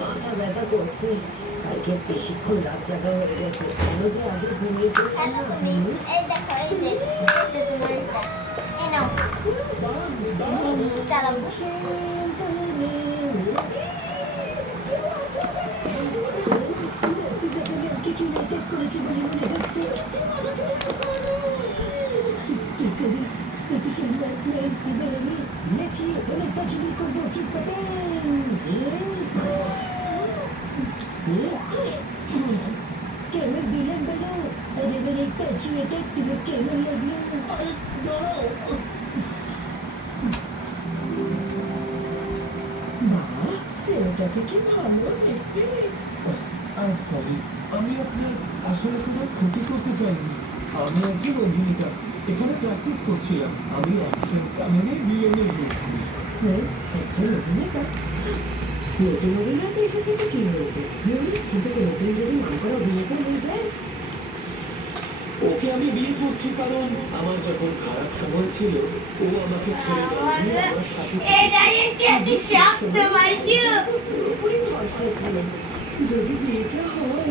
মাথা ব্যথা করছে, কালকে বেশিক্ষণ রাত জাগা হয়ে গেছে। কেন যে আগে ঘুমিয়ে কেমন দিলেন বলো? আরে এবার একটা এটা তোমার কেমন লাগলো? বাবা, ছেলেটাকে কি ভালো দেখতে। সরি, আমি আপনার আসলে কোনো ক্ষতি করতে চাইনি। আমি একজন অভিনেতা, এখানে প্র্যাকটিস করছিলাম। আমি অ্যাকশন কামিনে ভিলেনের রূপ। একজন অভিনেতা? নতুন অভিনেতা এসেছে তো কি হয়েছে? কিন্তু নতুন যদি নাম করা অভিনেতা হয়ে যায়। ওকে আমি বিয়ে করছি কারণ আমার যখন খারাপ সময় ছিল ও আমাকে ছেড়ে দেয়নি, আমার সাথে পুরোপুরি ভরসা ছিল। যদি বিয়েটা হয়,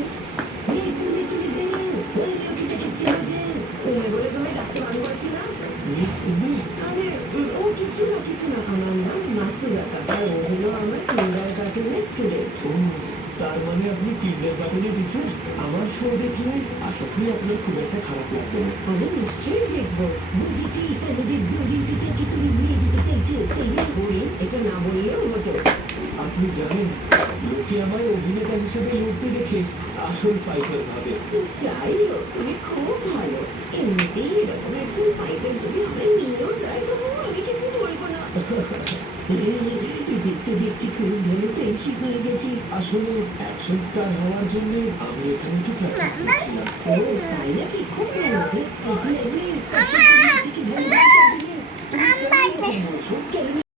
তুমি বলে তুমি ডাক্তার বান করছি না? আরে ও কিছু না আমার নাম মাসুজাতা, আর ও হলো আমার কিন্ডার গার্ডেনের স্টুডেন্ট। তার মানে আপনি কিন্ডার গার্ডেনে টিচার। আমার শো দেখলে আশা করি আপনার খুব একটা খারাপ লাগবে না। আমি নিশ্চয়ই দেখবো। বুঝেছি, আমাদের জরির টিচারকে তুমি নিয়ে যেতে চাইছো, তাই না? বলি, এটা না বললেও হতো। আপনি জানেন, লোকে আমায় অভিনেতা হিসেবে লড়তে দেখে আসল ফাইটার ভাবে। যাই হোক, তুমি খুব ভালো। এমনিতেই এরকম একজন ফাইটার যদি আমরা নিয়েও যাই, তবু আমি কিছু বলবো না। দেখতে দেখছি খুব ভালো ফ্রেন্ডশিপ হয়ে গেছে। আসলে অ্যাকশন স্টার হওয়ার জন্য আমি এখানে একটু প্র্যাকটিস করছিলাম। ও তাই নাকি? খুব ভালো। কেন